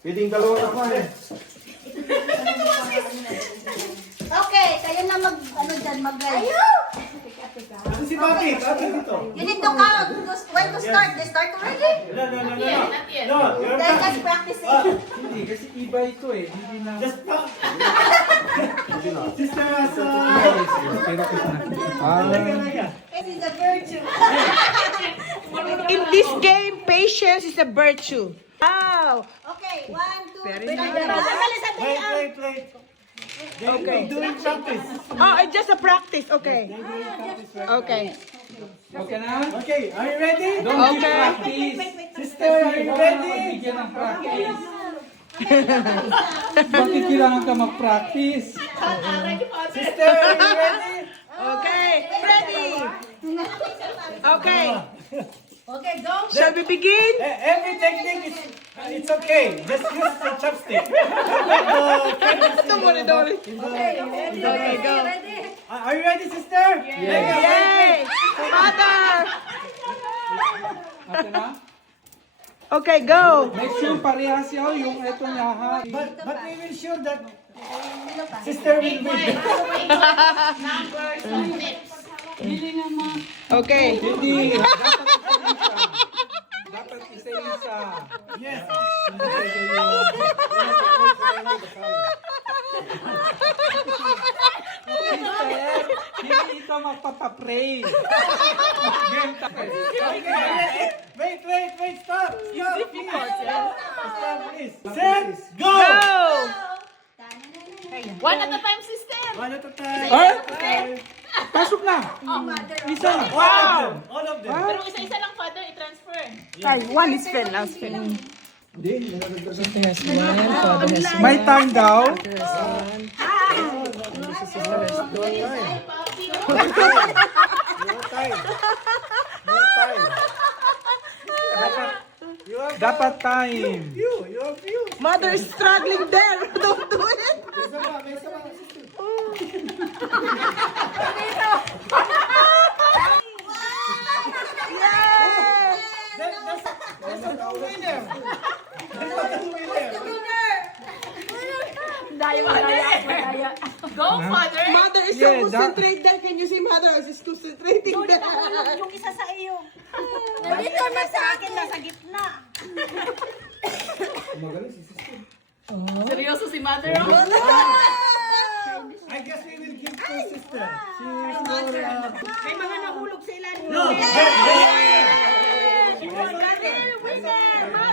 Pwedeng dalawa na pa eh. Okay, kayo na ano dyan, mag-live. Ano si Papi? Papi dito. You need to count. When to start? They start already? No, you're Then let's practice it. Hindi, kasi iba ito eh. Hindi na... Just Sister Asa. It is a virtue. In this game, patience is a virtue. Wow. Okay, 1, 2, 3. Very nice. Wait. Okay. Doing practice. Oh, it's just a practice. Okay. Okay. Okay na? Okay, are you ready? Don't give Okay. practice. Sister, are you ready? Bigyan ng practice. Bakit kailangan ka mag-practice? Sister, are you ready? Okay. Ready. Okay. Okay, go. Shall we begin? Every technique is it's okay. Just use the chopstick. Don't worry, don't worry. Okay, go. Ready? Are you ready, sister? Yay! Mother! Okay na? Okay, go. Make sure parehas yaw yung ito niya ha. But we will sure that sister will win. Okay. Hindi. Dapat isa-isa. Yes. Hindi ito magpapapray. Game tayo. Wait, stop. Stop, please. Set, go. Go! One at a time, sister. One at a time. Ay! Pasok na! Isa! Wow! All of them. Pero isa-isa lang, Father, i-transfer. Ay, one is fail, last fail. May time daw. Dapat time. You have you. Mother is struggling there. Don't do it. Yay! That's not the winner. That's not the winner. Go, Father. Mother is so Yeah, concentrated there. Can you see Mother is concentrating there? Yung isa sa iyo. Nandito naman sa akin, nasa gitna. Seryoso si Mother. oh. I guess we will give to sister. May mga nahulog sa ilalim. No. Winner!